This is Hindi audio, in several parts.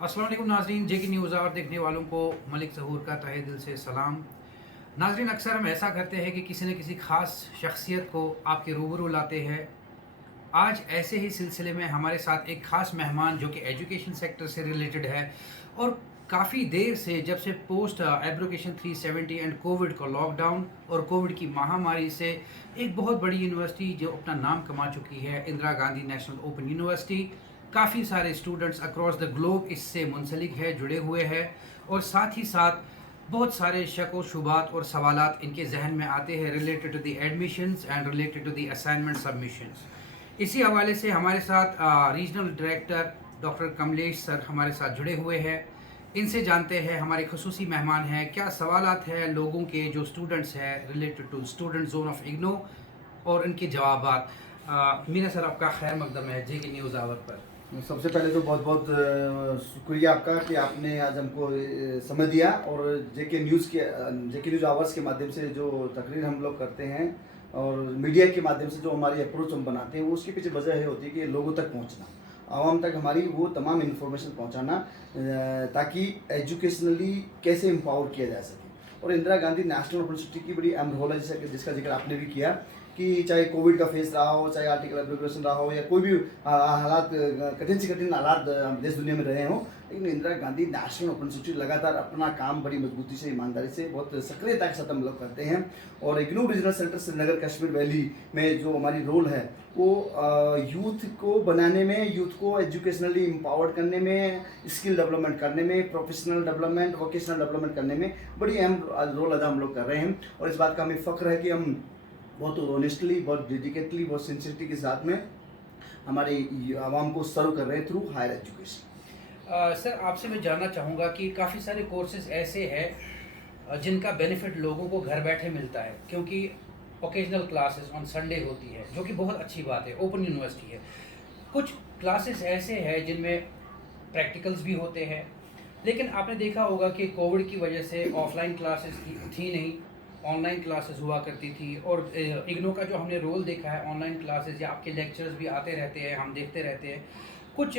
अस्सलाम वालेकुम नाज़रीन, जे की न्यूज़ आवर देखने वालों को मलिक ज़हूर का तहे दिल से सलाम। नाज़रीन, अक्सर हम ऐसा करते हैं कि किसी न किसी ख़ास शख्सियत को आपके रूबरू लाते हैं। आज ऐसे ही सिलसिले में हमारे साथ एक ख़ास मेहमान जो कि एजुकेशन सेक्टर से रिलेटेड है और काफ़ी देर से जब से पोस्ट एब्रोगेशन 370 एंड कोविड का लॉकडाउन और कोविड की महामारी से एक बहुत बड़ी यूनिवर्सिटी जो अपना नाम कमा चुकी है, Indira Gandhi national open university. काफ़ी सारे स्टूडेंट्स अक्रॉस द ग्लोब इससे मुंसलिक है, जुड़े हुए हैं और साथ ही साथ बहुत सारे शक व शुबात और सवालात इनके जहन में आते हैं related to the admissions and related to the assignment submissions. इसी हवाले से हमारे साथ regional director doctor Kamlesh sir हमारे साथ जुड़े हुए हैं। इनसे जानते हैं, हमारे खसूसी मेहमान हैं, क्या सवालात हैं लोगों के जो स्टूडेंट्स हैं related to student zone of IGNOU और इनके जवाबात। मीना सर, आपका खैर मकदम है जे के न्यूज़ आवर पर। सबसे पहले तो बहुत बहुत शुक्रिया आपका कि आपने आज हमको समय दिया और जेके न्यूज़ आवर्स के माध्यम से जो तकरीर हम लोग करते हैं और मीडिया के माध्यम से जो हमारी अप्रोच हम बनाते हैं वो उसके पीछे वजह ये होती है कि लोगों तक पहुंचना, आवाम तक हमारी वो तमाम इन्फॉर्मेशन पहुंचाना ताकि एजुकेशनली कैसे एम्पावर किया जा सके। और इंदिरा गांधी नेशनल यूनिवर्सिटी की बड़ी अहम रोल है जिसका जिक्र आपने भी किया कि चाहे कोविड का फेस रहा हो, चाहे आर्टिकल एब्रिविएशन रहा हो या कोई भी हालात कठिन से कठिन हालात देश दुनिया में रहे हों, लेकिन Indira Gandhi national open university लगातार अपना काम बड़ी मजबूती से, ईमानदारी से, बहुत सक्रियता के साथ हम लोग करते हैं। और IGNOU regional centre Srinagar Kashmir valley में जो हमारी रोल है वो यूथ को बनाने में, यूथ को एजुकेशनली एम्पावर्ड करने में, स्किल डेवलपमेंट करने में, प्रोफेशनल डेवलपमेंट, वोकेशनल डेवलपमेंट करने में बड़ी अहम रोल अदा हम लोग कर रहे हैं। और इस बात का हमें फ़ख्र है कि हम बहुत ऑनेस्टली, बहुत डेडिकेटली, बहुत सिंसियरिटी के साथ में हमारे आवाम को सर्व कर रहे हैं थ्रू हायर एजुकेशन। सर, आपसे मैं जानना चाहूँगा कि काफ़ी सारे कोर्सेज ऐसे हैं जिनका बेनिफिट लोगों को घर बैठे मिलता है, क्योंकि ओकेजनल क्लासेस ऑन संडे होती है जो कि बहुत अच्छी बात है, ओपन यूनिवर्सिटी है। कुछ क्लासेस ऐसे हैं जिनमें प्रैक्टिकल्स भी होते हैं, लेकिन आपने देखा होगा कि कोविड की वजह से ऑफलाइन क्लासेस थी नहीं, ऑनलाइन क्लासेस हुआ करती थी। और इग्नो का जो हमने रोल देखा है, ऑनलाइन क्लासेस या आपके लेक्चर्स भी आते रहते हैं, हम देखते रहते हैं। कुछ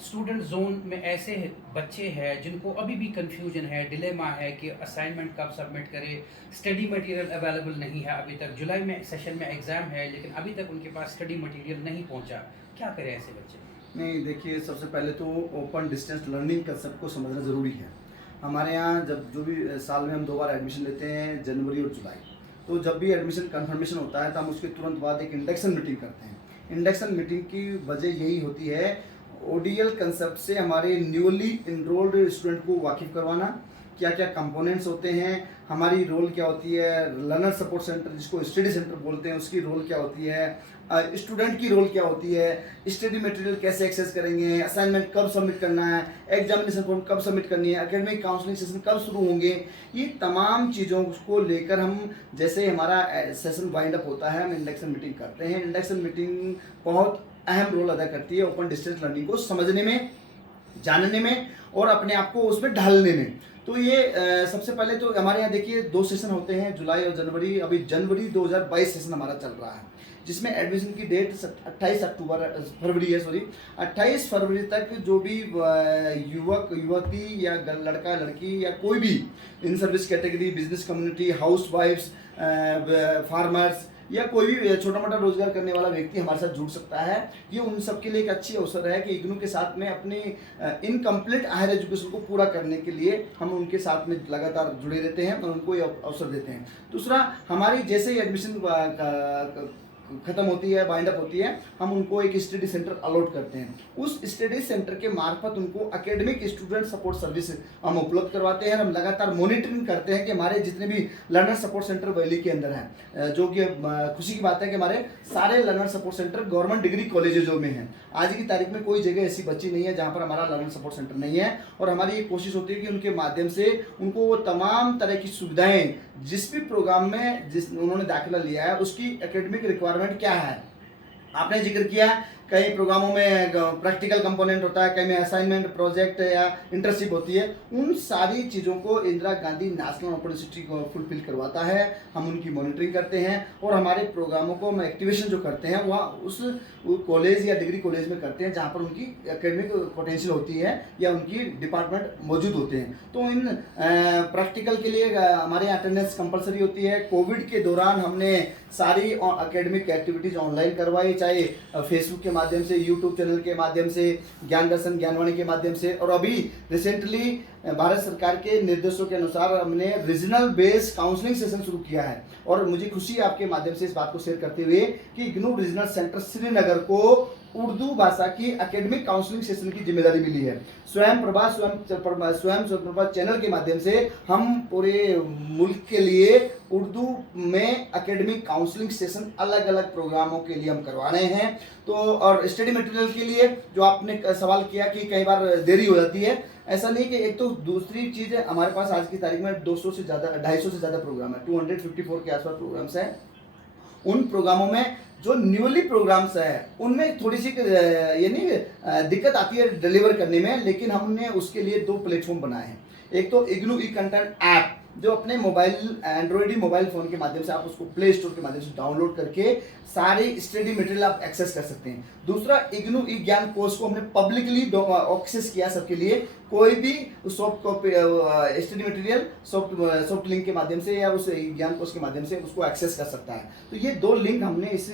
स्टूडेंट जोन में ऐसे बच्चे हैं जिनको अभी भी कंफ्यूजन है, डिलेमा है कि असाइनमेंट कब सबमिट करें, स्टडी मटेरियल अवेलेबल नहीं है अभी तक। जुलाई में सेशन में एग्ज़ाम है लेकिन अभी तक उनके पास स्टडी मटेरियल नहीं पहुंचा। क्या करें ऐसे बच्चे? नहीं, देखिए, सबसे पहले तो ओपन डिस्टेंस लर्निंग कंसेप्ट को समझना ज़रूरी है। हमारे यहाँ जब जो भी साल में हम 2 बार एडमिशन लेते हैं, जनवरी और जुलाई, तो जब भी एडमिशन कंफर्मेशन होता है तो हम उसके तुरंत बाद एक इंडक्शन मीटिंग करते हैं। इंडक्शन मीटिंग की वजह यही होती है ओडीएल कंसेप्ट से हमारे न्यूली इनरोल्ड स्टूडेंट को वाकिफ़ करवाना, क्या क्या कंपोनेंट्स होते हैं, हमारी रोल क्या होती है, लर्नर सपोर्ट सेंटर जिसको स्टडी सेंटर बोलते हैं उसकी रोल क्या होती है, स्टूडेंट की रोल क्या होती है, स्टडी मटेरियल कैसे एक्सेस करेंगे, असाइनमेंट कब सबमिट करना है, एग्जामिनेशन फॉर्म कब सबमिट करनी है, एकेडमिक काउंसलिंग सेशन कब शुरू होंगे। ये तमाम चीज़ों को लेकर हम, जैसे हमारा सेशन वाइंड अप होता है, हम इंडक्शन मीटिंग करते हैं। इंडक्शन मीटिंग बहुत अहम रोल अदा करती है ओपन डिस्टेंस लर्निंग को समझने में, जानने में और अपने आप को उसमें ढालने में। तो ये सबसे पहले तो हमारे यहाँ देखिए 2 सेशन होते हैं, जुलाई और जनवरी। अभी जनवरी 2022 सेशन हमारा चल रहा है जिसमें एडमिशन की डेट 28 फरवरी है, सॉरी 28 फरवरी तक जो भी युवक युवती या लड़का लड़की या कोई भी in service category, business community, house wives, farmers या कोई भी छोटा मोटा रोजगार करने वाला व्यक्ति हमारे साथ जुड़ सकता है। ये उन सबके लिए एक अच्छी अवसर है कि इग्नू के साथ में अपने इनकम्प्लीट हायर एजुकेशन को पूरा करने के लिए हम उनके साथ में लगातार जुड़े रहते हैं और उनको ये अवसर देते हैं। दूसरा, हमारी जैसे ही एडमिशन खत्म होती है, बाइंड अप होती है, हम उनको एक स्टडी सेंटर अलॉट करते हैं। उस स्टडी सेंटर के मार्फत उनको एकेडमिक स्टूडेंट सपोर्ट सर्विस हम उपलब्ध करवाते हैं। हम लगातार मॉनिटरिंग करते हैं कि हमारे जितने भी लर्नर सपोर्ट सेंटर वैली के अंदर हैं, जो कि खुशी की बात है कि हमारे सारे learner support centre government degree कॉलेजों में हैं। आज की तारीख में कोई जगह ऐसी बची नहीं है जहाँ पर हमारा लर्नर सपोर्ट सेंटर नहीं है। और हमारी ये कोशिश होती है कि उनके माध्यम से उनको वो तमाम तरह की सुविधाएं, जिस भी प्रोग्राम में जिस उन्होंने दाखिला लिया है उसकी एकेडमिक रिक्वायरमेंट क्या है। आपने जिक्र किया कई प्रोग्रामों में प्रैक्टिकल कंपोनेंट होता है, कई में असाइनमेंट, प्रोजेक्ट या इंटर्नशिप होती है। उन सारी चीज़ों को Indira Gandhi national open university को फुलफिल करवाता है। हम उनकी मॉनिटरिंग करते हैं और हमारे प्रोग्रामों को हम एक्टिवेशन जो करते हैं वह उस कॉलेज या डिग्री कॉलेज में करते हैं जहाँ पर उनकी एकेडमिक पोटेंशियल होती है या उनकी डिपार्टमेंट मौजूद होते हैं। तो इन प्रैक्टिकल के लिए हमारे यहाँ अटेंडेंस कंपलसरी होती है। कोविड के दौरान हमने सारी एकेडमिक एक्टिविटीज़ ऑनलाइन करवाई, चाहे फेसबुक के माध्यम से, यूट्यूब चैनल के माध्यम से, ज्ञान दर्शन ज्ञानवाणी के माध्यम से, और अभी रिसेंटली भारत सरकार के निर्देशों के अनुसार हमने रीजनल बेस्ड काउंसलिंग सेशन शुरू किया है। और मुझे खुशी है आपके माध्यम से इस बात को शेयर करते हुए कि इग्नू रीजनल सेंटर श्रीनगर को उर्दू भाषा की एकेडमिक काउंसलिंग सेशन की जिम्मेदारी मिली है। स्वयं प्रभा चैनल के माध्यम से हम पूरे मुल्क के लिए उर्दू में एकेडमिक काउंसलिंग सेशन अलग अलग प्रोग्रामों के लिए हम करवा रहे हैं। तो और स्टडी मटेरियल के लिए जो आपने सवाल किया कि कई बार देरी हो जाती है, ऐसा नहीं कि एक तो दूसरी चीज़ है, हमारे पास आज की तारीख में 200 से ज़्यादा 250 से ज़्यादा प्रोग्राम है, 254 के आसपास प्रोग्राम्स हैं। उन प्रोग्रामों में जो न्यूली प्रोग्राम्स है उनमें थोड़ी सी ये नहीं दिक्कत आती है डिलीवर करने में, लेकिन हमने उसके लिए 2 प्लेटफॉर्म बनाए हैं। एक तो इग्नू ई कंटेंट ऐप जो अपने मोबाइल एंड्रॉयड मोबाइल फ़ोन के माध्यम से आप उसको प्ले स्टोर के माध्यम से डाउनलोड करके सारे स्टडी मटेरियल आप एक्सेस कर सकते हैं। दूसरा इग्नू ई ज्ञान कोर्स को हमने पब्लिकली एक्सेस किया सबके लिए, कोई भी soft copy study material soft link के माध्यम से या उस ज्ञान कोर्स के माध्यम से उसको एक्सेस कर सकता है। तो ये 2 लिंक हमने इस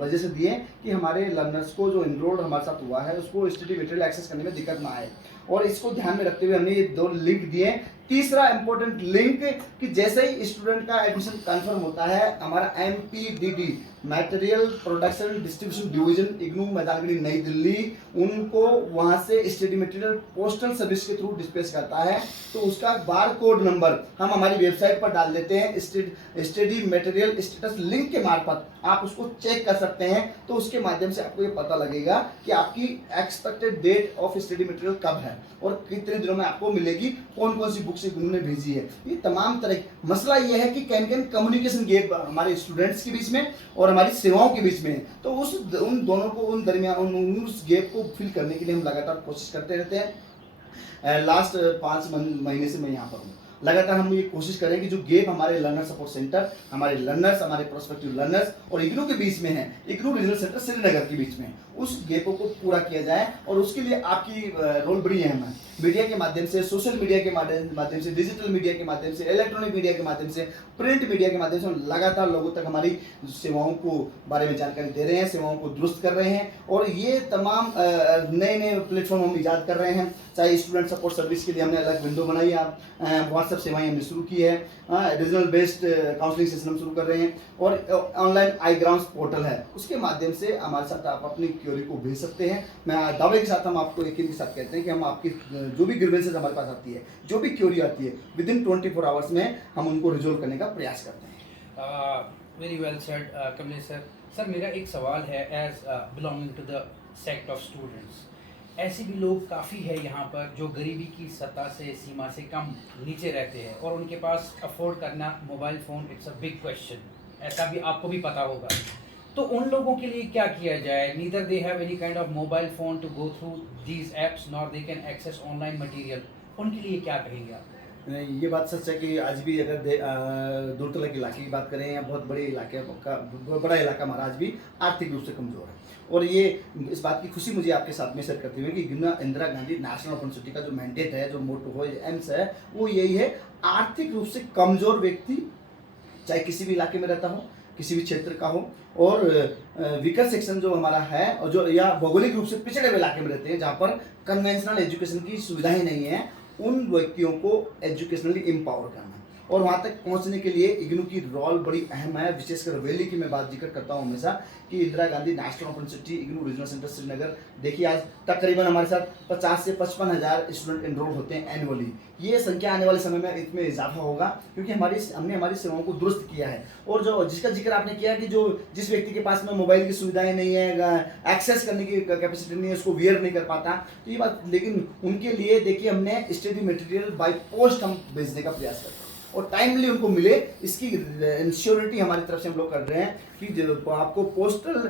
वजह से दिए कि हमारे लर्नर्स को जो इनरोल्ड हमारे साथ हुआ है उसको स्टडी मटेरियल एक्सेस करने में दिक्कत ना आए, और इसको ध्यान में रखते हुए हमने ये 2 लिंक दिए। तीसरा इंपॉर्टेंट लिंक कि जैसे ही स्टूडेंट का एडमिशन कंफर्म होता है, हमारा MPDD material production distribution division IGNOU Maidangarhi नई दिल्ली उनको वहां से स्टडी मटेरियल पोस्टल सर्विस के थ्रू डिस्पैच करता है। तो उसका बार कोड नंबर हम हमारी वेबसाइट पर डाल देते हैं। स्टडी मटेरियल स्टेटस लिंक के मार्फत आप उसको चेक कर सकते हैं। तो उसके माध्यम से आपको ये पता लगेगा कि आपकी expected date of study material कब है और कितने दिनों में आपको मिलेगी, कौन कौन सी बुक्स इग्नू ने भेजी है। ये तमाम तरह मसला ये है कि कैन कम्युनिकेशन गैप हमारे स्टूडेंट्स के बीच में और हमारी सेवाओं के बीच में, तो उन दोनों को उस गैप को फिल करने के लिए हम लगातार कोशिश करते रहते हैं। लास्ट 5 महीने से मैं यहाँ पर हूँ। लगातार हम ये कोशिश करें कि जो गैप हमारे लर्नर सपोर्ट सेंटर, हमारे लर्नर्स, हमारे प्रोस्पेक्टिव लर्नर्स और इग्नू के बीच में है, इग्नू रीजनल सेंटर श्रीनगर के बीच में, उस गैपों को पूरा किया जाए। और उसके लिए आपकी रोल बड़ी अहम है। मीडिया के माध्यम से, सोशल मीडिया के माध्यम से, डिजिटल मीडिया के माध्यम से, इलेक्ट्रॉनिक मीडिया के माध्यम से, प्रिंट मीडिया के माध्यम से हम लगातार लोगों तक हमारी सेवाओं को बारे में जानकारी दे रहे हैं, सेवाओं को दुरुस्त कर रहे हैं। और ये तमाम नए नए प्लेटफॉर्म हम ईजाद कर रहे हैं। चाहे स्टूडेंट सपोर्ट सर्विस के लिए हमने अलग विंडो बनाई है, व्हाट्सएप सेवाएं हमने शुरू की है, रीजनल बेस्ड काउंसलिंग सेशन हम शुरू कर रहे हैं, और ऑनलाइन आई ग्राउंड्स पोर्टल है, उसके माध्यम से हमारे साथ आप अपनी क्वेरी को भेज सकते हैं। मैं दावे के साथ हम आपको यकीन के साथ कहते हैं कि हम आपकी जो भी ग्रीवेंसेस हमारे पास आती है, जो भी क्वेरी आती है, विदिन 24 आवर्स में हम उनको रिजोल्व करने का प्रयास करते हैं। Very well said Kamlesh sir. Sir मेरा एक सवाल है, as belonging to the sect of students, ऐसे भी लोग काफ़ी है यहाँ पर जो गरीबी की सतह से, सीमा से कम नीचे रहते हैं और उनके पास अफोर्ड करना mobile phone it's a big question, ऐसा भी आपको भी पता होगा। तो उन लोगों के लिए क्या किया जाए? Neither they have any kind of mobile phone to go through these apps nor they can access online material, उनके लिए क्या कहेंगे आप? ये बात सच है कि आज भी अगर दूर तक इलाके की बात करें या बहुत बड़े इलाके का, बड़ा इलाका हमारा आज भी आर्थिक रूप से कमज़ोर है। और ये इस बात की खुशी मुझे आपके साथ में शेयर करते हुए कि Indira Gandhi national open university का जो मैंडेट है, जो मोटो है, एम्स है, वो यही है, आर्थिक रूप से कमज़ोर व्यक्ति चाहे किसी भी इलाके में रहता हो, किसी भी क्षेत्र का हो, और वीकर सेक्शन जो हमारा है और जो या भौगोलिक रूप से पिछड़े हुए इलाके में रहते हैं जहाँ पर कन्वेंशनल एजुकेशन की सुविधाएं नहीं है, उन व्यक्तियों को एजुकेशनली एम्पावर करना और वहाँ तक पहुँचने के लिए इग्नू की रोल बड़ी अहम है। विशेषकर वैली की मैं बात जिक्र करता हूँ हमेशा कि Indira Gandhi national open university IGNOU regional centre Srinagar, देखिए आज तकरीबन हमारे साथ 50 से 55 हज़ार स्टूडेंट एनरोल होते हैं एनुअली। ये संख्या आने वाले समय में इसमें इजाफा होगा क्योंकि हमने हमारी सेवाओं को दुरुस्त किया है। और जो जिसका जिक्र आपने किया कि जिस व्यक्ति के पास में मोबाइल की सुविधाएं नहीं है, एक्सेस करने की कैपेसिटी नहीं है, उसको वेयर नहीं कर पाता, तो ये बात, लेकिन उनके लिए देखिए हमने स्टडी मटेरियल बाय पोस्ट हम भेजने का प्रयास करते हैं। और टाइमली उनको मिले, इसकी इंश्योरिटी हमारी तरफ से हम लोग कर रहे हैं कि जो आपको पोस्टल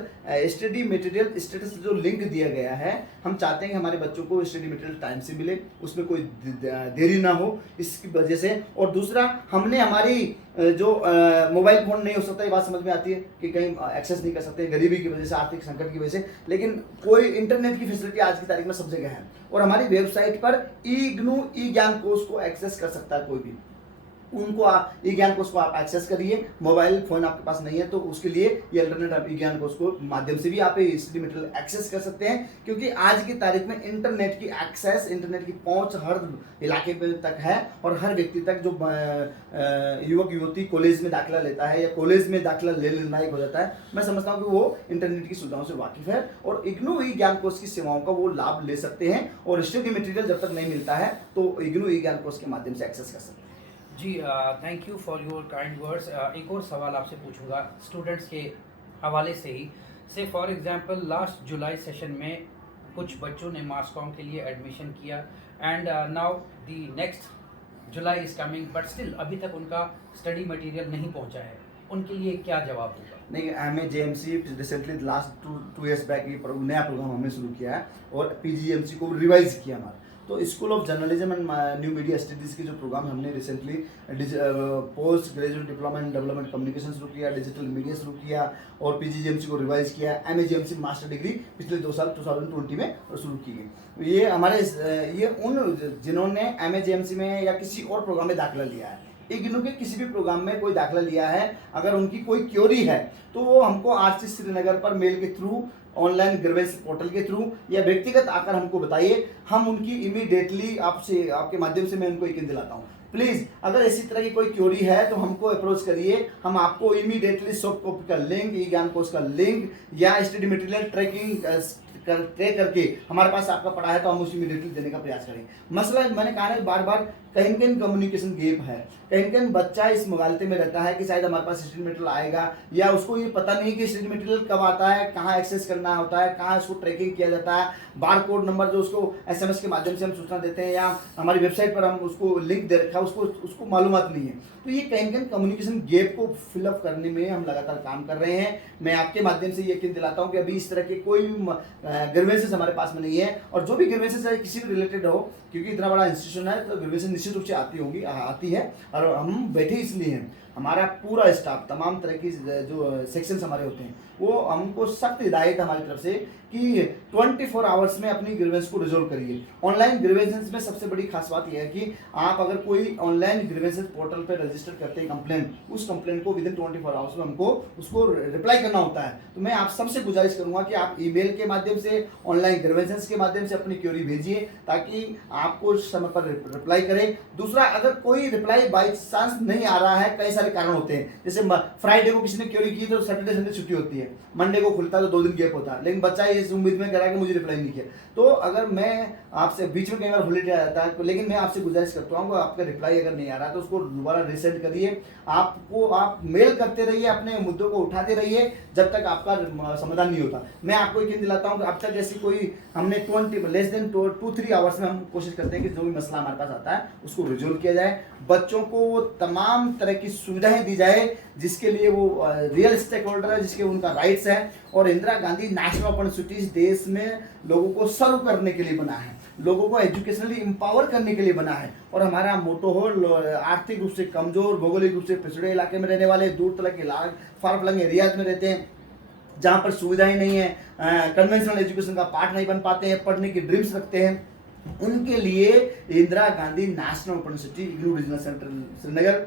स्टडी मटेरियल स्टेटस जो लिंक दिया गया है, हम चाहते हैं कि हमारे बच्चों को स्टडी मटेरियल टाइम से मिले, उसमें कोई देरी ना हो इसकी वजह से। और दूसरा, हमने हमारी जो मोबाइल फ़ोन नहीं हो सकता, ये बात समझ में आती है कि कहीं एक्सेस नहीं कर सकते गरीबी की वजह से, आर्थिक संकट की वजह से, लेकिन कोई इंटरनेट की फैसिलिटी आज की तारीख में सब जगह है और हमारी वेबसाइट पर इग्नू ई ज्ञान कोर्स को एक्सेस कर सकता है कोई भी। उनको ई ज्ञान कोर्स को आप एक्सेस करिए। मोबाइल फोन आपके पास नहीं है तो उसके लिए ये अल्टरनेट आप ई ज्ञान कोर्स को माध्यम से भी आप स्टडी मटेरियल एक्सेस कर सकते हैं, क्योंकि आज की तारीख में इंटरनेट की एक्सेस, इंटरनेट की पहुंच हर इलाके पे तक है और हर व्यक्ति तक जो युवक युवती कॉलेज में दाखिला लेता है या कॉलेज में दाखिला ले लायक हो जाता है, मैं समझता हूँ कि वो इंटरनेट की सुविधाओं से वाकिफ है और इग्नू ई ज्ञान कोर्स की सेवाओं का वो लाभ ले सकते हैं और स्टडी मटेरियल जब तक नहीं मिलता है तो इग्नू ई ज्ञान कोर्स के माध्यम से एक्सेस कर सकते हैं। जी, thank you for your kind words. एक और सवाल आपसे पूछूंगा स्टूडेंट्स के हवाले से ही। से for example last July session में कुछ बच्चों ने मास कॉम के लिए एडमिशन किया and now the next July is coming, but still अभी तक उनका स्टडी मटेरियल नहीं पहुंचा है, उनके लिए क्या जवाब होगा? नहीं, MA-JMC recently last two years back ये नया प्रोग्राम हमने शुरू किया है और PGMC को रिवाइज किया हमारा। तो school of journalism and new media studies के जो प्रोग्राम हमने recently post graduate diploma in development communication शुरू किया, डिजिटल मीडिया शुरू किया और PGMC को रिवाइज किया। MA-JMC मास्टर डिग्री पिछले 2 साल 2020 में शुरू की गई। ये हमारे ये उन जिन्होंने MA-JMC में या किसी और प्रोग्राम में दाखिला लिया है, इग्नू के किसी भी प्रोग्राम में कोई दाखिला लिया है, अगर उनकी कोई क्योरी है तो वो हमको RC श्रीनगर पर मेल के थ्रू, ऑनलाइन ग्रीवेंस पोर्टल के थ्रू या व्यक्तिगत आकर हमको बताइए, हम उनकी इमीडिएटली आपसे आपके माध्यम से मैं उनको यकीन दिलाता हूँ। प्लीज़ अगर इसी तरह की कोई क्योरी है तो हमको अप्रोच करिए, हम आपको इमीडिएटली सॉफ्ट कॉपी का लिंक, ई ज्ञान कोर्स का लिंक या स्टडी मटेरियल ट्रैक करके हमारे पास आपका पड़ा है तो हम उसे इमीडिएटली देने का प्रयास करें। मसला मैंने कहा है बार बार, कहीं कहीं कम्युनिकेशन गैप है, कहीं कहीं बच्चा इस मुगालते में रहता है कि शायद हमारे पास स्टडी मटेरियल आएगा या उसको ये पता नहीं कि स्टडी मटेरियल कब आता है, कहाँ एक्सेस करना होता है, कहाँ उसको ट्रैकिंग किया जाता है, बार कोड नंबर जो उसको SMS के माध्यम से हम सूचना देते हैं या हमारी वेबसाइट पर हम उसको लिंक दे रखा है, उसको मालूमात नहीं है। तो ये कहीं कहीं कम्युनिकेशन गैप को फिलअप करने में हम लगातार काम कर रहे हैं। मैं आपके माध्यम से यकीन दिलाता हूँ कि अभी इस तरह के कोई भी ग्रीवेंसेस हमारे पास में नहीं है और जो भी ग्रीवेंसेस है किसी भी रिलेटेड हो, क्योंकि इतना बड़ा इंस्टीट्यूशन है तो ग्रीवेंसेस निश्चित रूप से आती है और हम बैठे इसलिए हैं। हमारा पूरा स्टाफ, तमाम तरह की जो सेक्शंस हमारे होते हैं, वो हमको सख्त हिदायत हमारी तरफ से कि 24 आवर्स में अपनी ग्रीवेंस को रिजोल्व करिए। ऑनलाइन ग्रीवेंसेस में सबसे बड़ी खास बात यह है कि आप अगर कोई ऑनलाइन ग्रीवेंसेस पोर्टल पर रजिस्टर करते हैं कंप्लेंट, उस कंप्लेंट को विदिन 24 आवर्स में हमको उसको रिप्लाई करना होता है। तो मैं आप सबसे गुजारिश करूंगा कि आप ईमेल के माध्यम से, ऑनलाइन ग्रीवेंसेस के माध्यम से अपनी क्वेरी भेजिए ताकि आपको समय पर रिप्लाई करें। दूसरा, अगर कोई रिप्लाई बाई चांस नहीं आ रहा है, कई सारे कारण होते हैं, जैसे फ्राइडे को किसी ने क्वेरी की तो सैटरडे संडे छुट्टी होती है, मंडे को खुलता है तो 2 दिन गैप होता है, लेकिन बच्चा इस उम्मीद में करा कि मुझे रिप्लाई नहीं किया। तो अगर मैं आपसे बीच में कई बार हॉलीडे आ जाता है, लेकिन मैं आपसे गुजारिश करता हूँ आपका रिप्लाई अगर नहीं आ रहा तो उसको दोबारा रिसेंड करिए। आप मेल करते रहिए, अपने मुद्दों को उठाते रहिए जब तक आपका समाधान नहीं होता। मैं आपको यकीन दिलाता हूँ कि अब तक जैसी कोई हमने लेस देन 2-3 आवर्स में हम कोशिश करते हैं कि जो भी मसला हमारे पास आता है उसको रिजोल्व किया जाए, बच्चों को तमाम तरह की सुविधाएं दी जाए जिसके लिए वो रियल स्टेक होल्डर है, जिसके उनका राइट्स है। और Indira Gandhi national open universities देश में लोगों को सर्व करने के लिए बना है, लोगों को एजुकेशनली एम्पावर करने के लिए बना है। और हमारा मोटो हो आर्थिक रूप से कमजोर, भौगोलिक रूप से पिछड़े इलाके में रहने वाले, दूर तक के फार फ्लंग एरियाज में रहते हैं जहाँ पर सुविधाएं नहीं है, कन्वेंशनल एजुकेशन का पार्ट नहीं बन पाते हैं, पढ़ने की ड्रीम्स रखते हैं, उनके लिए Indira Gandhi national open university IGNOU regional centre Srinagar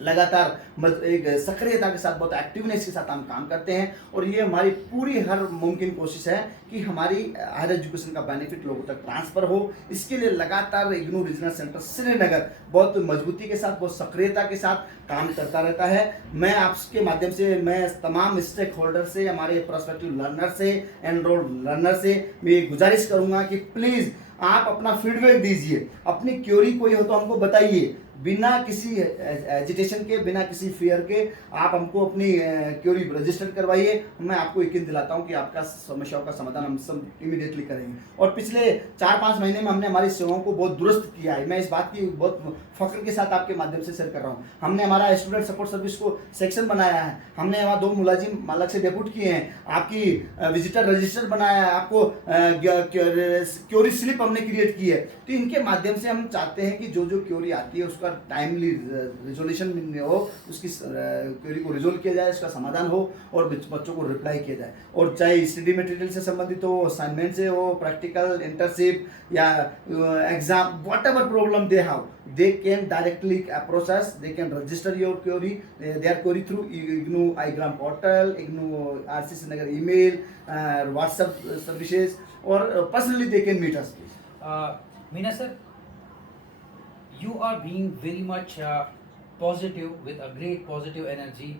लगातार एक सक्रियता के साथ, बहुत एक्टिवनेस के साथ हम काम करते हैं। और ये हमारी पूरी हर मुमकिन कोशिश है कि हमारी हायर एजुकेशन का बेनिफिट लोगों तक ट्रांसफर हो। इसके लिए लगातार इग्नू रीजनल सेंटर श्रीनगर बहुत मजबूती के साथ, बहुत सक्रियता के साथ काम करता रहता है। मैं आपके माध्यम से, मैं तमाम स्टेक होल्डर से, हमारे प्रोस्पेक्टिव लर्नर से, एनरोल्ड लर्नर से मैं गुजारिश करूंगा कि प्लीज़ आप अपना फीडबैक दीजिए, अपनी क्वेरी कोई हो तो हमको बताइए। बिना किसी एजिटेशन के, बिना किसी फियर के आप हमको अपनी क्यूरी रजिस्टर करवाइए। मैं आपको यकीन दिलाता हूँ कि आपका समस्याओं का समाधान हम सब इमीडिएटली करेंगे। और पिछले 4-5 महीने में हमने हमारी सेवाओं को बहुत दुरुस्त किया है। मैं इस बात की बहुत फख्र के साथ आपके माध्यम से शेयर कर रहा हूँ। हमने हमारा स्टूडेंट सपोर्ट सर्विस को सेक्शन बनाया है, हमने वहाँ 2 मुलाजिम अलग से डेप्यूट किए हैं, आपकी विजिटर रजिस्टर बनाया है, आपको क्यूरी स्लिप हमने क्रिएट की है। तो इनके माध्यम से हम चाहते हैं कि जो जो क्यूरी आती है उसका टाइमली रिजोल्यूशन हो, उसकी क्यूरी को रिजोल्व किया जाए, उसका समाधान हो और बच्चों को रिप्लाई किया जाए। और चाहे स्टडी मटेरियल से संबंधित हो, असाइनमेंट से हो, प्रैक्टिकल, इंटर्नशिप या exam, what ever problem they have, they can directly approach us, they can register your query, their query through IGNOU iGram portal, IGNOU RCC Nagar email, WhatsApp services, or personally they can meet us. Meena sir, you are being very much positive with a great positive energy.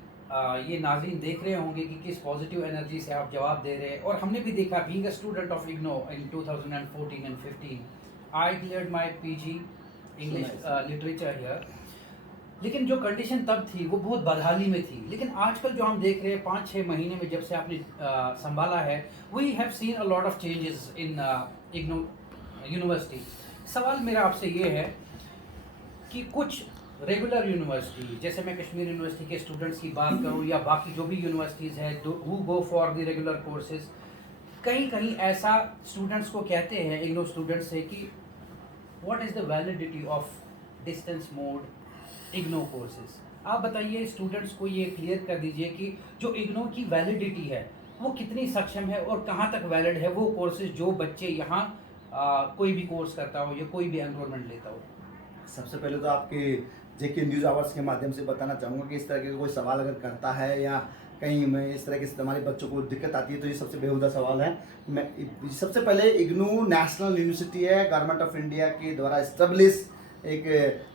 ये नाज़रीन देख रहे होंगे कि किस पॉजिटिव एनर्जी से आप जवाब दे रहे हैं। और हमने भी देखा, being a student of IGNOU in 2014 and 15, I cleared my PG English literature here. लेकिन जो कंडीशन तब थी वो बहुत बदहाली में थी। लेकिन आजकल जो हम देख रहे हैं 5-6 महीने में जब से आपने संभाला है, we have seen a lot of changes in IGNOU university. सवाल मेरा आपसे ये है कि कुछ रेगुलर यूनिवर्सिटी, जैसे मैं कश्मीर यूनिवर्सिटी के स्टूडेंट्स की बात करूं या बाकी जो भी यूनिवर्सिटीज़ हैं who go for the regular courses, कहीं कहीं ऐसा स्टूडेंट्स को कहते हैं IGNOU स्टूडेंट्स से कि what is the validity of distance mode IGNOU courses. आप बताइए स्टूडेंट्स को ये क्लियर कर दीजिए कि जो IGNOU की वैलिडिटी है वो कितनी सक्षम है और कहाँ तक वैलिड है वो कोर्सेज जो बच्चे यहाँ कोई भी कोर्स करता हो या कोई भी एनरोलमेंट लेता हो। सबसे पहले तो आपके JK न्यूज़ आवर्स के माध्यम से बताना चाहूँगा कि इस तरह के कोई सवाल अगर करता है या कहीं में इस तरह के हमारे बच्चों को दिक्कत आती है तो ये सबसे बेहुदा सवाल है। मैं सबसे पहले IGNOU नेशनल यूनिवर्सिटी है, गवर्नमेंट ऑफ इंडिया के द्वारा इस्टेब्लिश एक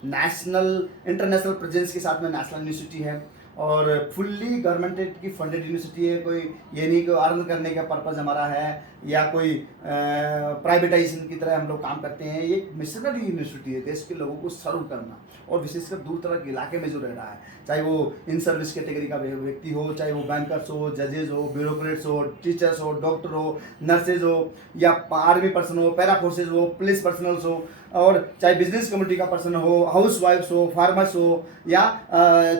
नेशनल इंटरनेशनल प्रेजेंस के साथ में नेशनल यूनिवर्सिटी है और फुल्ली गवर्नमेंट की फंडेड यूनिवर्सिटी है। कोई ये नहीं कि अर्न करने का पर्पज़ हमारा है या कोई प्राइवेटाइजेशन की तरह हम लोग काम करते हैं। ये मिशनरी यूनिवर्सिटी है, देश के लोगों को सर्व करना और विशेषकर दूर दराज के इलाके में जो रह रहा है, चाहे वो इन सर्विस कैटेगरी का व्यक्ति हो, चाहे वो बैंकर्स हो, जजेज हो, ब्यूरोक्रेट्स हो, टीचर्स हो, डॉक्टर हो, नर्सेज हो या आर्मी पर्सन हो, पैरा फोर्सेज हो, पुलिस पर्सनल्स हो, और चाहे बिजनेस कम्युनिटी का पर्सन हो, हाउस वाइफ्स हो, फार्मर्स हो या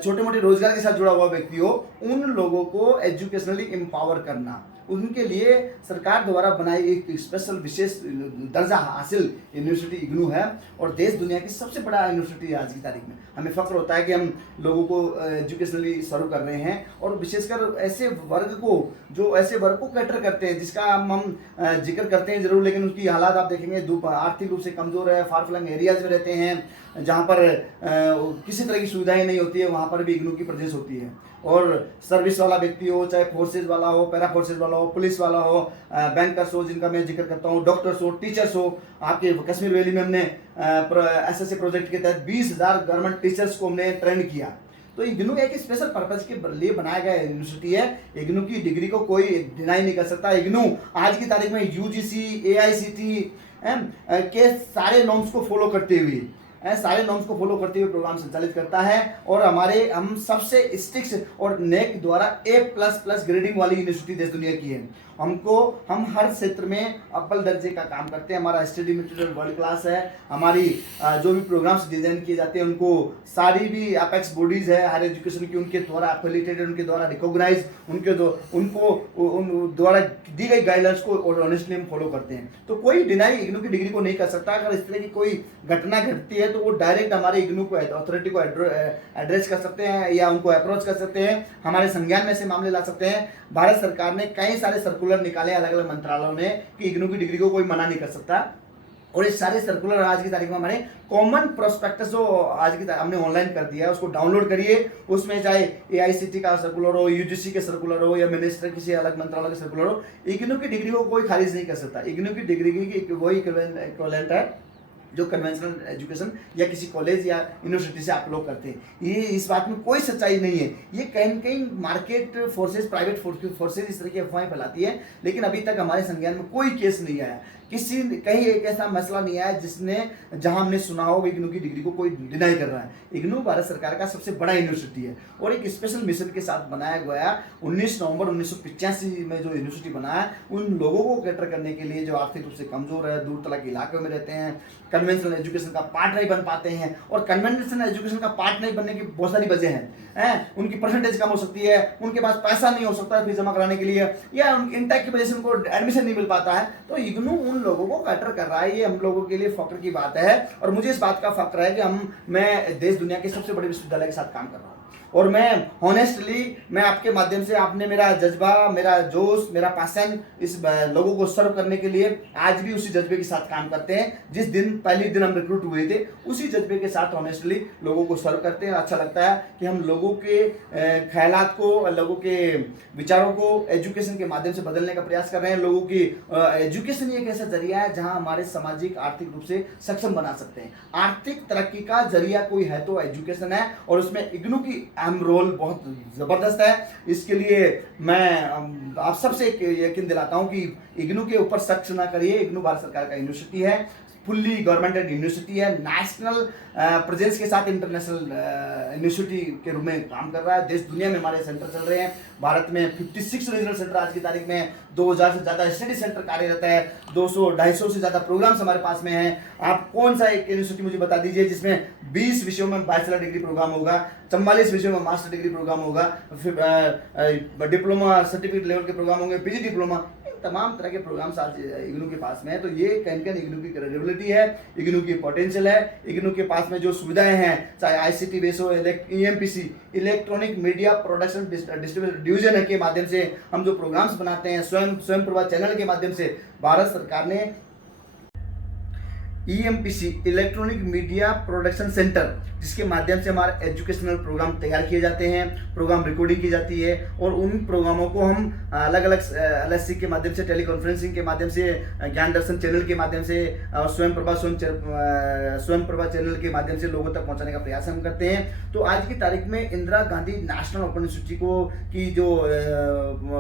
छोटे मोटे रोजगार के साथ जुड़ा हुआ व्यक्ति हो, उन लोगों को एजुकेशनली एम्पावर करना, उनके लिए सरकार द्वारा बनाई एक स्पेशल विशेष दर्जा हासिल यूनिवर्सिटी IGNOU है और देश दुनिया की सबसे बड़ा यूनिवर्सिटी है आज की तारीख में। हमें फ़ख्र होता है कि हम लोगों को एजुकेशनली सर्व कर रहे हैं और विशेषकर ऐसे वर्ग को कैटर करते हैं जिसका हम जिक्र करते हैं ज़रूर, लेकिन उनकी हालात आप देखेंगे आर्थिक रूप से कमज़ोर है, फार फ्लंग एरियाज में रहते हैं जहाँ पर किसी तरह की सुविधाएं नहीं होती है, वहाँ पर भी IGNOU की प्रेजेंस होती है। और सर्विस वाला व्यक्ति हो, चाहे फोर्सेज वाला हो, पैरा फोर्सेज वाला हो, पुलिस वाला हो, बैंकर्स हो जिनका मैं जिक्र करता हूँ, डॉक्टर्स हो, टीचर्स हो। आपके कश्मीर वैली में हमने SSA प्रोजेक्ट के तहत 20,000 गवर्नमेंट टीचर्स को हमने ट्रेन किया। तो IGNOU एक स्पेशल पर्पज के लिए बनाया गया यूनिवर्सिटी है। IGNOU की डिग्री को कोई डिनाई नहीं कर सकता। IGNOU आज की तारीख में UGC, AICTE के सारे नॉर्म्स को फॉलो करते हुए प्रोग्राम संचालित करता है और हम सबसे स्ट्रिक्ट और नेक द्वारा A++ ग्रेडिंग वाली यूनिवर्सिटी देश दुनिया की है। हम हर क्षेत्र में अव्वल दर्जे का काम करते हैं। हमारा स्टडी मटेरियल वर्ल्ड क्लास है। हमारी जो भी प्रोग्राम्स डिजाइन किए जाते हैं उनको सारी भी अपेक्स बॉडीज है हायर एजुकेशन की, उनके द्वारा एफिलिएटेड, उनके द्वारा रिकॉग्नाइज, उनको द्वारा दी गई गाइडलाइंस को ऑनेस्टली हम फॉलो करते हैं। तो कोई डिनाई IGNOU की डिग्री को नहीं कर सकता। अगर इस तरह की कोई घटना घटती है तो वो डायरेक्ट हमारे IGNOU को अथॉरिटी को एड्रेस कर सकते हैं या उनको अप्रोच कर सकते हैं, हमारे संज्ञान में से मामले ला सकते हैं। भारत सरकार ने कई सारे सर्कुलर निकाले अलग अलग मंत्रालयों ने कि IGNOU की डिग्री को कोई मना नहीं कर सकता और ये सारे सर्कुलर आज की तारीख में हमारे कॉमन प्रोस्पेक्टस जो आज की हमने ऑनलाइन कर दिया है उसको डाउनलोड करिए। उसमें चाहे AICTE का सर्कुलर हो, UGC के सर्कुलर हो या मिनिस्टर किसी अलग मंत्रालय का सर्कुलर हो, IGNOU की डिग्री को कोई खारिज नहीं कर सकता। IGNOU की डिग्री की वही इक्विवेलेंट है जो कन्वेंशनल एजुकेशन या किसी कॉलेज या यूनिवर्सिटी से आप लोग करते हैं। ये इस बात में कोई सच्चाई नहीं है। ये कहीं मार्केट फोर्सेस, प्राइवेट फोर्सेस इस तरह की अफवाहें फैलाती है, लेकिन अभी तक हमारे संज्ञान में कोई केस नहीं आया किसी कहीं एक ऐसा मसला नहीं आया जहां हमने सुना हो इग्नू की डिग्री को कोई डिनाई कर रहा है। इग्नू भारत सरकार का सबसे बड़ा यूनिवर्सिटी है और एक स्पेशल मिशन के साथ बनाया गया। 19 नवंबर 1985 में जो यूनिवर्सिटी बना है, उन लोगों को कैटर करने के लिए जो आर्थिक रूप से कमजोर है, दूर तक के इलाकों में रहते हैं, कन्वेंशनल एजुकेशन का पार्ट नहीं बन पाते हैं। और कन्वेंशनल एजुकेशन का पार्ट नहीं बनने की बहुत सारी वजह हैं। उनकी परसेंटेज कम हो सकती है, उनके पास पैसा नहीं हो सकता फीस जमा कराने के लिए, या इंटेक की वजह से उनको एडमिशन नहीं मिल पाता है। तो इग्नू उन लोगों को कैटर कर रहा है। ये हम लोगों के लिए फख्र की बात है और मुझे इस बात का फख्र है कि मैं देश दुनिया के सबसे बड़े विश्वविद्यालय के साथ काम कर रहा हूँ। और मैं हॉनेस्टली मैं आपके माध्यम से, आपने मेरा जज्बा, मेरा जोश, मेरा पैशन इस लोगों को सर्व करने के लिए आज भी उसी जज्बे के साथ काम करते हैं। जिस दिन पहले दिन हम रिक्रूट हुए थे, उसी जज्बे के साथ हॉनेस्टली लोगों को सर्व करते हैं। अच्छा लगता है कि हम लोगों के ख्यालात को, लोगों के विचारों को एजुकेशन के माध्यम से बदलने का प्रयास कर रहे हैं। लोगों की एजुकेशन एक ऐसा जरिया है जहां हमारे सामाजिक आर्थिक रूप से सक्षम बना सकते हैं। आर्थिक तरक्की का जरिया कोई है तो एजुकेशन है और उसमें इग्नू की अहम रोल बहुत जबरदस्त है। इसके लिए मैं आप सबसे यकीन दिलाता हूं कि इग्नू के ऊपर शक ना करिए। इग्नू भारत सरकार का यूनिवर्सिटी है, फुल्ली गवर्नमेंटेड यूनिवर्सिटी है, नेशनल प्रेजेंस के साथ इंटरनेशनल यूनिवर्सिटी के रूप में काम कर रहा है। देश दुनिया में हमारे सेंटर चल रहे हैं। भारत में 56 रीजनल सेंटर आज की तारीख में, 2000 से ज़्यादा स्टडी सेंटर कार्यरत है, 200-250 से ज़्यादा प्रोग्राम्स हमारे पास में हैं। आप कौन सा एक यूनिवर्सिटी मुझे बता दीजिए जिसमें 20 विषयों में बैचलर डिग्री प्रोग्राम होगा, 44 विषयों में मास्टर डिग्री प्रोग्राम होगा, फिर डिप्लोमा सर्टिफिकेट लेवल के प्रोग्राम होंगे, पीजी डिप्लोमा, तमाम तरह के प्रोग्राम्स आज इग्नू के पास में है। तो ये कहीं इग्नू की क्रेडिबिलिटी है, इग्नू की पोटेंशियल है। इग्नू के पास में जो सुविधाएं हैं, चाहे आईसीटी बेस हो, ईएमपीसी इलेक्ट्रॉनिक मीडिया प्रोडक्शन डिवीजन के माध्यम से हम जो प्रोग्राम्स बनाते हैं, स्वयं प्रभा चैनल के माध्यम से भारत सरकार ने ईएमपीसी इलेक्ट्रॉनिक मीडिया प्रोडक्शन सेंटर, जिसके माध्यम से हमारे एजुकेशनल प्रोग्राम तैयार किए जाते हैं, प्रोग्राम रिकॉर्डिंग की जाती है और उन प्रोग्रामों को हम अलग अलग एलएससी के माध्यम से, टेली कॉन्फ्रेंसिंग के माध्यम से, ज्ञान दर्शन चैनल के माध्यम से और स्वयं प्रभा चैनल के माध्यम से लोगों तक पहुंचाने का प्रयास हम करते हैं। तो आज की तारीख में Indira Gandhi national open university को की जो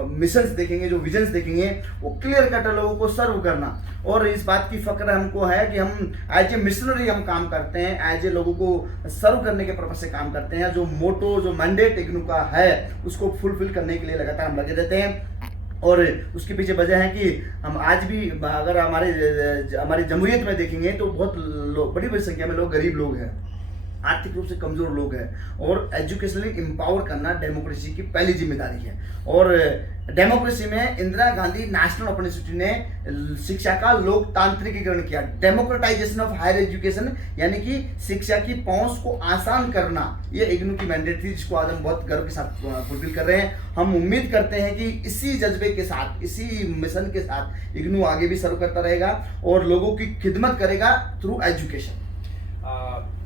मिशंस देखेंगे, जो विजन्स देखेंगे, वो क्लियर कट लोगों को सर्व करना। और इस बात की फक्र हमको है कि हम एज ए मिशनरी हम काम करते हैं, एज ए लोगों को सर्व करने के पर्पज से काम करते हैं। जो मोटो, जो मैंडेट इग्नू का है, उसको फुलफिल करने के लिए लगातार हम लगे रहते हैं। और उसके पीछे वजह है कि हम आज भी, अगर हमारी जमहूरियत में देखेंगे तो बहुत बड़ी संख्या में लोग गरीब लोग हैं, आर्थिक रूप से कमजोर लोग हैं और एजुकेशनली एम्पावर करना डेमोक्रेसी की पहली जिम्मेदारी है। और डेमोक्रेसी में Indira Gandhi national open university ने शिक्षा का लोकतांत्रिकीकरण किया, डेमोक्रेटाइजेशन ऑफ हायर एजुकेशन, यानी कि शिक्षा की पहुंच को आसान करना। ये इग्नू की मैंडेट थी, जिसको आज हम बहुत गर्व के साथ फुलफिल कर रहे हैं। हम उम्मीद करते हैं कि इसी जज्बे के साथ, इसी मिशन के साथ इग्नू आगे भी सर्व करता रहेगा और लोगों की खिदमत करेगा through education.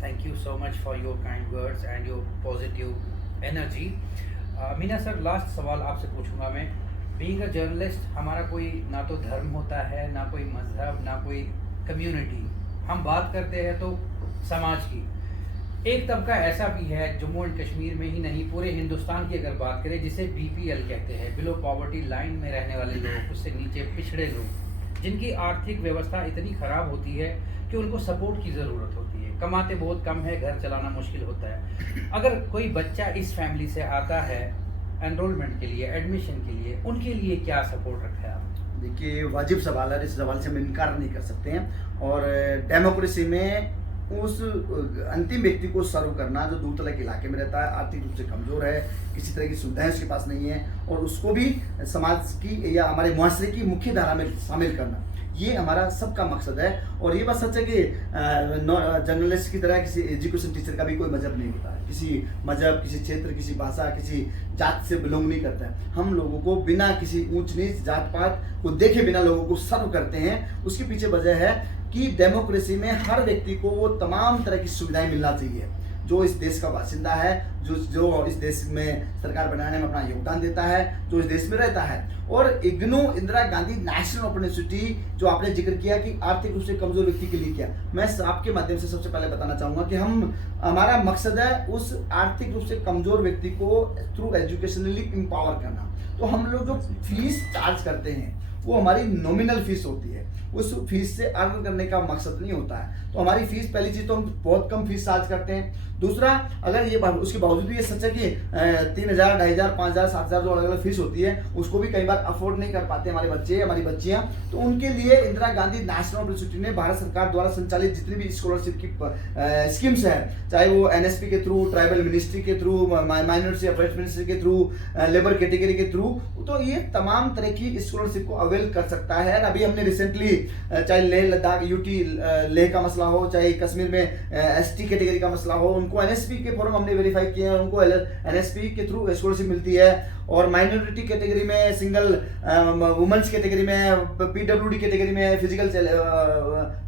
Thank you so much for your kind words and your positive energy. Meena sir, last सवाल आपसे पूछूंगा मैं। बीइंग अ जर्नलिस्ट, हमारा कोई ना तो धर्म होता है, ना कोई मजहब, ना कोई कम्युनिटी। हम बात करते हैं तो समाज की। एक तबका ऐसा भी है जम्मू एंड कश्मीर में ही नहीं, पूरे हिंदुस्तान की अगर बात करें, जिसे बीपीएल कहते हैं, बिलो पॉवर्टी लाइन में रहने वाले लोग, उससे नीचे पिछड़े लोग, जिनकी आर्थिक व्यवस्था इतनी ख़राब होती है कि उनको सपोर्ट की ज़रूरत होती है। कमाते बहुत कम है, घर चलाना मुश्किल होता है। अगर कोई बच्चा इस फैमिली से आता है एनरोलमेंट के लिए, एडमिशन के लिए, उनके लिए क्या सपोर्ट रखा है आप? देखिए, वाजिब सवाल है, इस सवाल से हम इनकार नहीं कर सकते हैं। और डेमोक्रेसी में उस अंतिम व्यक्ति को सर्व करना जो दूर तक इलाके में रहता है, आर्थिक रूप से कमजोर है, किसी तरह की सुविधाएं उसके पास नहीं है, और उसको भी समाज की या हमारे मुआशरे की मुख्य धारा में शामिल करना, ये हमारा सबका मकसद है। और ये बात सच है कि जर्नलिस्ट की तरह किसी एजुकेशन टीचर का भी कोई मजहब नहीं होता है, किसी मजहब, किसी क्षेत्र, किसी भाषा, किसी जात से बिलोंग नहीं करता है। हम लोगों को बिना किसी ऊंच नीच जात पात को देखे बिना लोगों को सर्व करते हैं। उसके पीछे वजह है कि डेमोक्रेसी में हर व्यक्ति को वो तमाम तरह की सुविधाएं मिलना चाहिए जो इस देश का बासिंदा है, जो इस देश में सरकार बनाने में अपना योगदान देता है, जो इस देश में रहता है। और IGNOU Indira Gandhi national open university, जो आपने जिक्र किया कि आर्थिक रूप से कमजोर व्यक्ति के लिए क्या, मैं आपके माध्यम से सबसे पहले बताना चाहूँगा कि हमारा मकसद है उस आर्थिक रूप से कमजोर व्यक्ति को थ्रू एजुकेशनली एम्पावर करना। तो हम लोग जो फीस चार्ज करते हैं वो हमारी नॉमिनल फीस होती है, उस फीस से अर्न करने का मकसद नहीं होता है। तो हमारी फीस, पहली चीज तो हम बहुत कम फीस चार्ज करते हैं। दूसरा, अगर ये उसके बावजूद भी ये सच है कि 3,000, 2,500, 5,000, 7,000 जो अलग अलग फीस होती है उसको भी कई बार अफोर्ड नहीं कर पाते हमारे बच्चे, हमारी बच्चियां, तो उनके लिए इंदिरा गांधी नेशनल यूनिवर्सिटी ने भारत सरकार द्वारा संचालित जितनी भी स्कॉलरशिप की स्कीम्स है, चाहे वो NSP के थ्रू, ट्राइबल मिनिस्ट्री के थ्रू, माइनॉरिटी अफेयर्स मिनिस्ट्री के थ्रू, लेबर कैटेगरी के थ्रू, तो ये तमाम तरह की स्कॉलरशिप को अवेल कर सकता है। अभी हमने रिसेंटली चाहे लेह लद्दाख यूटी लेह का मसला हो, चाहे कश्मीर में ST कैटेगरी का मसला हो, उनको NSP के फॉर्म हमने वेरीफाई किए हैं, उनको NSP के थ्रू स्कॉलरशिप मिलती है। और माइनॉरिटी कैटेगरी में, सिंगल वुमेन्स कैटेगरी में, PWD कैटेगरी में, फिजिकल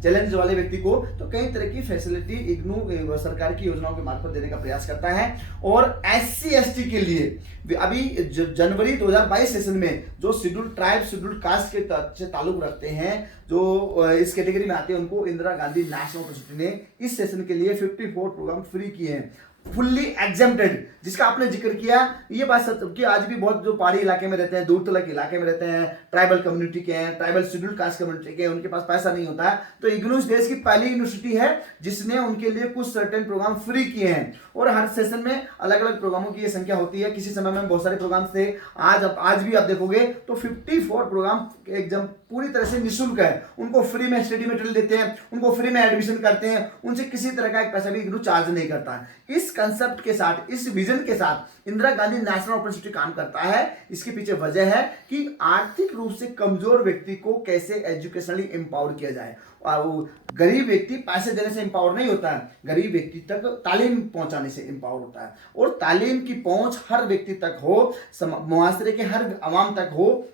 चैलेंज वाले व्यक्ति को तो कई तरह की फैसिलिटी इग्नू सरकार की योजनाओं के मार्फत देने का प्रयास करता है। और SC ST के लिए अभी जनवरी 2022 सेशन में जो शेड्यूल ट्राइब, शेड्यूल कास्ट के से ताल्लुक रखते हैं, जो इस कैटेगरी में आते हैं, उनको इंदिरा गांधी नेशनल यूनिवर्सिटी ने इस सेशन के लिए 54 प्रोग्राम फ्री किए हैं, फुल्ली एग्जेम्प्टेड, जिसका आपने जिक्र किया। ये बात सच कि आज भी बहुत जो पहाड़ी इलाके में रहते हैं, दूर तलक इलाके में रहते हैं, ट्राइबल कम्युनिटी के हैं, ट्राइबल शेड्यूल कास्ट कम्युनिटी के हैं, उनके पास पैसा नहीं होता है, तो इग्नू इस देश की पहली यूनिवर्सिटी है जिसने उनके लिए कुछ सर्टेन प्रोग्राम फ्री किए हैं। और हर सेशन में अलग अलग प्रोग्रामों की ये संख्या होती है। किसी समय में बहुत सारे प्रोग्राम थे, आज भी आप देखोगे तो 54 प्रोग्राम एकदम पूरी तरह से निःशुल्क है। उनको फ्री में स्टडी मटेरियल देते हैं, उनको फ्री में एडमिशन करते हैं, उनसे किसी तरह का एक पैसा भी इग्नू चार्ज नहीं करता है। इस कंसेप्ट के साथ, इस विजन के साथ इंदिरा गांधी नेशनल यूनिवर्सिटी काम करता है। इसके पीछे वजह है कि आर्थिक रूप से कमजोर व्यक्ति को कैसे एजुकेशनली एम्पावर किया जाए। और वो गरीब व्यक्ति पैसे देने से एम्पावर नहीं होता है, गरीब व्यक्ति तक तालीम पहुंचाने से एम्पावर होता है। और तालीम की पहुंच हर व्यक्ति तक हो, मुआशरे के हर आवाम तक हो,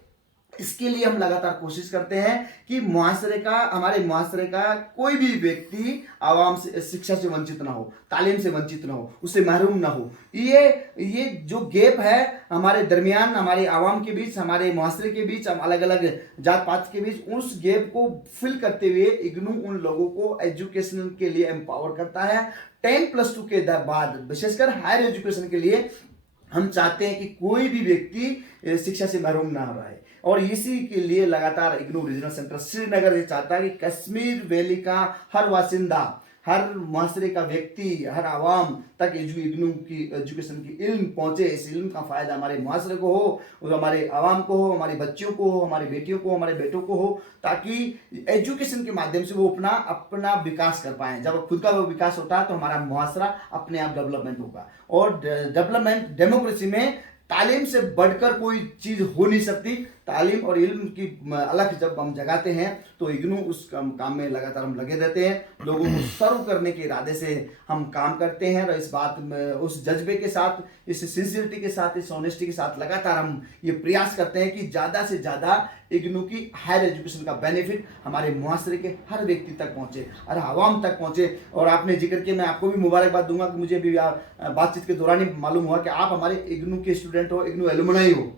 इसके लिए हम लगातार कोशिश करते हैं कि हमारे मुआशरे का कोई भी व्यक्ति आवाम से, शिक्षा से वंचित ना हो, तालीम से वंचित ना हो, उससे महरूम ना हो। ये जो गैप है हमारे दरमियान, हमारे आवाम के बीच, हमारे मुआशरे के बीच, अलग अलग जात पात के बीच, उस गैप को फिल करते हुए इग्नू उन लोगों को एजुकेशन के लिए एम्पावर करता है। 10+2 के बाद विशेषकर हायर एजुकेशन के लिए हम चाहते हैं कि कोई भी व्यक्ति शिक्षा से महरूम ना रहे। और इसी के लिए लगातार इग्नू रीजनल सेंटर श्रीनगर ये चाहता है कि कश्मीर वैली का हर वासिंदा, हर मुआशरे का व्यक्ति, हर आवाम तक इग्नू की एजुकेशन की इल्म पहुंचे। इस इल्म का फायदा हमारे मुआशरे को हो, और हमारे आवाम को हो, हमारी बच्चियों को हो, हमारी बेटियों को, हमारे बेटों को हो, ताकि एजुकेशन के माध्यम से वो अपना विकास कर पाए। जब खुद का वो विकास होता है तो हमारा मुआशरा अपने आप डेवलपमेंट होगा। और डेवलपमेंट, डेमोक्रेसी में तालीम से बढ़कर कोई चीज हो नहीं सकती। तालीम और इल्म की अलग जब हम जगाते हैं तो इग्नू उस काम में लगातार हम लगे रहते हैं। लोगों को सर्व करने के इरादे से हम काम करते हैं, और इस बात में, उस जज्बे के साथ, इस सिंसियरिटी के साथ, इस ऑनेस्टी के साथ लगातार हम ये प्रयास करते हैं कि ज़्यादा से ज़्यादा इग्नू की हायर एजुकेशन का बेनिफिट हमारे मुआशरे के हर व्यक्ति तक पहुंचे, हर आवाम तक पहुंचे। और आपने जिक्र किया, मैं आपको भी मुबारकबाद दूंगा कि मुझे भी बातचीत के दौरान ही मालूम हुआ कि आप हमारे इग्नू के स्टूडेंट हो, इग्नू एलुमनाई हो,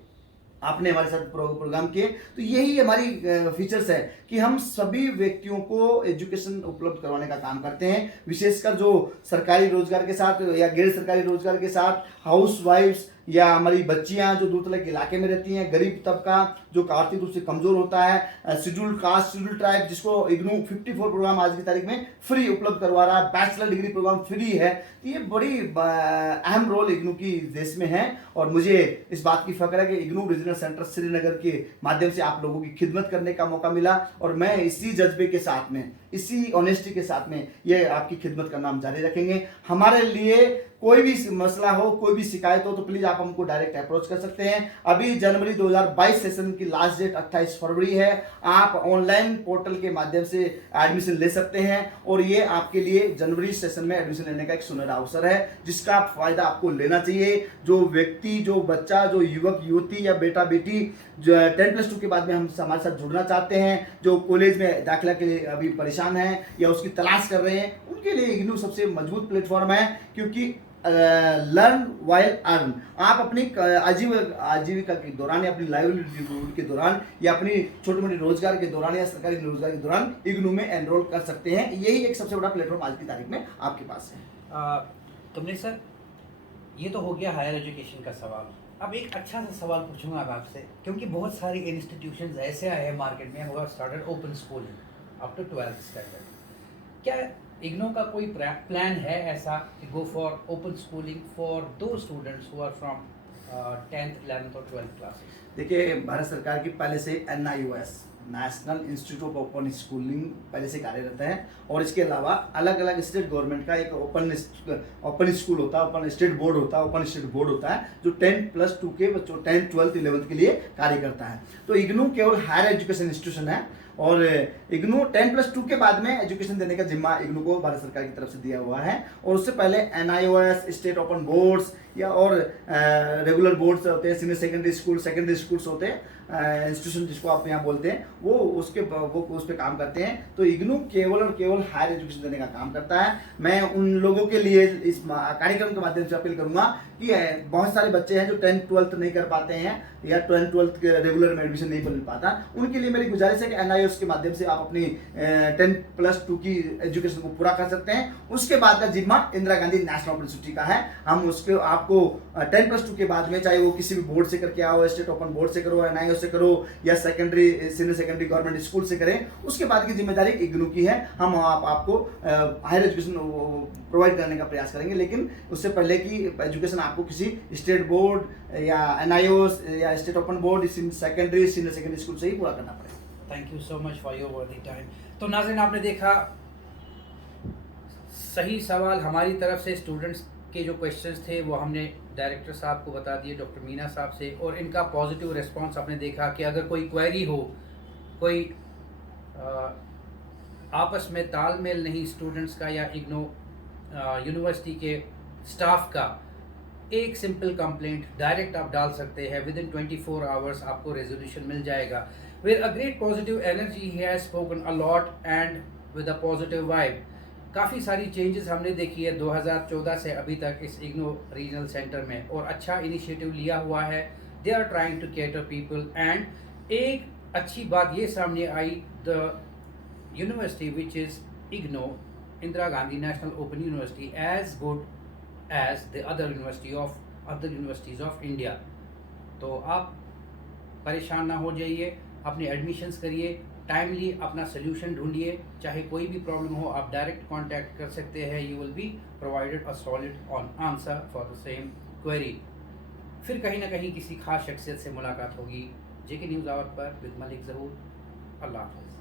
आपने हमारे साथ प्रोग्राम किए। तो यही हमारी फीचर्स है कि हम सभी व्यक्तियों को एजुकेशन उपलब्ध करवाने का काम करते हैं, विशेषकर जो सरकारी रोजगार के साथ या गैर सरकारी रोजगार के साथ हाउस वाइफ्स या हमारी बच्चियां जो दूर तक इलाके में रहती हैं, गरीब तबका जो आर्थिक रूप से कमजोर होता है, शेड्यूल कास्ट, शेड्यूल ट्राइब, जिसको इग्नू 54 प्रोग्राम आज की तारीख में फ्री उपलब्ध करवा रहा है, बैचलर डिग्री प्रोग्राम फ्री है। तो ये बड़ी अहम रोल इग्नू की देश में है। और मुझे इस बात की फख्र है कि इग्नू रीजनल सेंटर श्रीनगर के माध्यम से आप लोगों की खिदमत करने का मौका मिला, और मैं इसी जज्बे के साथ में, इसी ऑनेस्टी के साथ में ये आपकी खिदमत करना हम जारी रखेंगे। हमारे लिए कोई भी मसला हो, कोई भी शिकायत हो तो प्लीज आप हमको डायरेक्ट अप्रोच कर सकते हैं। अभी जनवरी 2022 सेशन की लास्ट डेट 28 फरवरी है। आप ऑनलाइन पोर्टल के माध्यम से एडमिशन ले सकते हैं, और ये आपके लिए जनवरी सेशन में एडमिशन लेने का एक सुनहरा अवसर है, जिसका फायदा आपको लेना चाहिए। जो व्यक्ति, जो बच्चा, जो युवक युवती या बेटा बेटी जो 10+2 के बाद में हम हमारे साथ जुड़ना चाहते हैं, जो कॉलेज में दाखिला के लिए अभी परेशान हैं या उसकी तलाश कर रहे हैं, उनके लिए इग्नू सबसे मजबूत प्लेटफॉर्म है। क्योंकि लर्न वाइल अर्न, आप अपनी आजीविका के दौरान या अपनी लाइवलीहुड के दौरान या अपनी छोटे मोटे रोजगार के दौरान या सरकारी रोजगार के दौरान इग्नू में एनरोल कर सकते हैं। यही एक सबसे बड़ा प्लेटफॉर्म आज की तारीख में आपके पास है। कमलेश सर, ये तो हो गया हायर एजुकेशन का सवाल। अब एक अच्छा सा सवाल पूछूंगा अब आपसे, क्योंकि बहुत सारी इंस्टीट्यूशंस ऐसे आए हैं मार्केट में who started open schooling up to 12th standard. क्या इग्नो का कोई प्लान है ऐसा कि go for open schooling for दो students who are from 10th 11th और 12th क्लासेस? देखिए, भारत सरकार की पहले से NIOS national institute of open schooling पहले से कार्यरत है, और इसके अलावा अलग अलग स्टेट गवर्नमेंट का एक ओपन स्कूल होता है, ओपन स्टेट बोर्ड होता है, ओपन स्टेट बोर्ड होता है जो 10+2 के बच्चों 10th 12th 11th के लिए कार्य करता है। तो इग्नू केवल हायर एजुकेशन इंस्टीट्यूशन है, और इग्नू 10+2 के बाद में एजुकेशन देने का जिम्मा इग्नू को भारत सरकार की तरफ से दिया हुआ है। और उससे पहले NIOS स्टेट ओपन बोर्ड्स या और रेगुलर बोर्ड्स होते हैं, सीनियर सेकेंडरी स्कूल्स होते हैं, इंस्टीट्यूशन जिसको आप यहाँ बोलते हैं, वो उस पर काम करते हैं। तो इग्नू केवल और केवल हायर एजुकेशन देने का काम करता है। मैं उन लोगों के लिए इस कार्यक्रम के माध्यम से अपील करूंगा कि बहुत सारे बच्चे हैं जो 10th 12th नहीं कर पाते हैं या 10th 12th के रेगुलर में एडमिशन नहीं मिल पाता, उनके लिए मेरी गुजारिश है कि NIOS के माध्यम से आप अपनी 10+2 की एजुकेशन को पूरा कर सकते हैं। उसके बाद का जिम्मा इंदिरा गांधी नेशनल यूनिवर्सिटी का है। हम उसके आपको 10+2 के बाद में, चाहे वो किसी भी बोर्ड से करके आओ, स्टेट ओपन बोर्ड से करो, NIOS से करो, या सीनियर सेकेंडरी गवर्नमेंट स्कूल से करें, उसके बाद की जिम्मेदारी इग्नू की है। हम आपको हायर एजुकेशन प्रोवाइड करने का प्रयास करेंगे, लेकिन उससे पहले की एजुकेशन आपको किसी स्टेट बोर्ड या NIOS या state open board, senior secondary school से ही पूरा करना पड़ेगा। Thank you so much for your वर्दी टाइम। तो नाज़रीन, आपने देखा सही सवाल हमारी तरफ से, स्टूडेंट्स के जो क्वेश्चंस थे वो हमने डायरेक्टर साहब को बता दिए, डॉक्टर मीना साहब से, और इनका पॉजिटिव रिस्पांस आपने देखा कि अगर कोई क्वेरी हो, कोई आपस में तालमेल नहीं स्टूडेंट्स का या इग्नो यूनिवर्सिटी के स्टाफ का, एक सिंपल कंप्लेंट डायरेक्ट आप डाल सकते हैं, विद इन 24 आवर्स आपको रेजोल्यूशन मिल जाएगा। With a great positive energy he has spoken a lot and with a positive vibe. काफ़ी सारी चेंजेस हमने देखी है 2014 से अभी तक इस इग्नो रीजनल सेंटर में, और अच्छा इनिशिएटिव लिया हुआ है। They are trying to cater people, and एक अच्छी बात ये सामने आई, the university which is IGNOU Indira Gandhi national open university as good as the other universities of India. तो आप परेशान ना हो जाइए, अपने एडमिशन्स करिए, टाइमली अपना सोल्यूशन ढूंढिए। चाहे कोई भी प्रॉब्लम हो, आप डायरेक्ट कांटेक्ट कर सकते हैं। You will be provided a solid answer for the same query. फिर कहीं ना कहीं किसी खास शख्सियत से मुलाकात होगी। JK न्यूज़ आवर पर विद मलिक ज़हूर। अल्लाह हाफ़िज़।